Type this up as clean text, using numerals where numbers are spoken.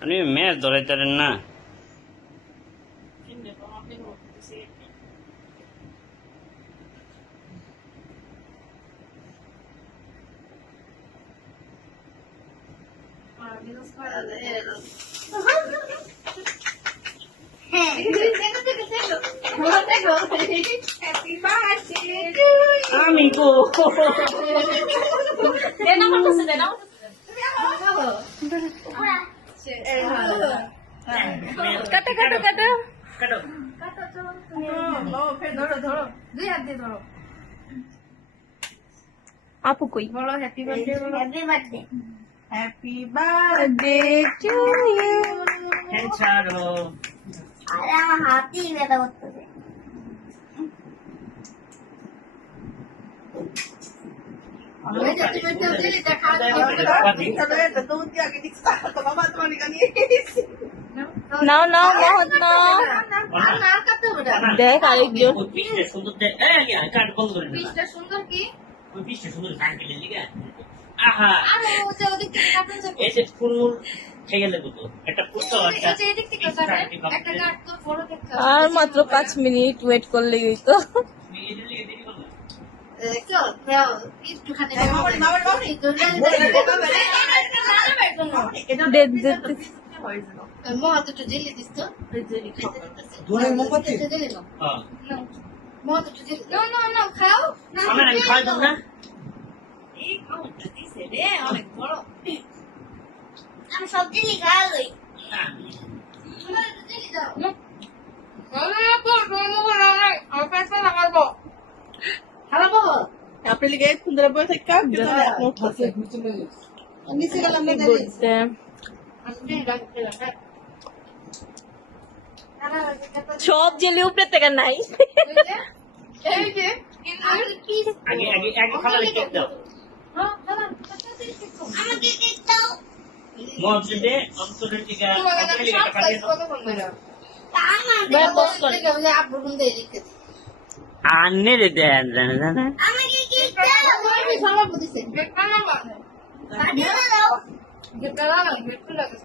আপনি ম্যাচ ধরাইতারেন না? আমি কো কাটো কাটো কাটো কাটো। ধরো ধরো 2 হাত দিয়ে ধরো আপু কই বলো হ্যাপি বার্থডে বলো happy birthday happy birthday to you হ্যাঁ ছাড়ো। আরে আমার হাতই ব্যথা করতেছে। নাও নাও বহুত নাও দেখ আরেকজন ওই পিসটা সুন্দর দেখ। আগে কাট বন্ধ করে না। পিসটা সুন্দর কি ওই পিসটা সুন্দর সাইকেলের লিগা। আহা আরে ও যে ওদিক থেকে কাটুন যাবে এই যে ফুলমুল খেয়ে গেলে কত একটা পুষ্টা এই একটা যে এদিক থেকে কাটবে একটা কাট তো বড় দেখতে আর মাত্র 5 মিনিট ওয়েট করলেই হইতো। দেখো দাও একটুখানি ডেট ডেট মহাতো তো জেলি দিস তো দূরে মোমবাতি জেলি নাও হ্যাঁ মহাতো তো জেলি নো নো নো খাও না আমি খাই দাও না। এই খাও দিছে রে অনেক বড় আমি সব জিনিস খাওয়াই। আমার তো জেলি দাও আরে পর রোনো বানাই আর পেছনে লাগাবো হ্যালো বাবা আপনি লিগে সুন্দর বই থেকে কাট দিতে উঠাছে নিচে গেলাম না বুঝতে আমি রাখতে রাখা সব জেলে উপরে থেকে নাই এই যে পিস আগে আগে আগে খাবার কেক দাও। আমাকে কেক দাও। মসজিদে অন্তরের দিকে তোমাকে অন্তরের দিকে সব টাকা সাইজ দিয়ে কত কম মেরা তা আমাকে ভাই বস কর আব্বু বন্ধে রেখেছি আনে রে দেন জানা আমাকে কেক দাও। আমি ভালো বুঝিছে একটা না মানে পাঠিয়ে দাও। যেটা লাগা যেটা লাগা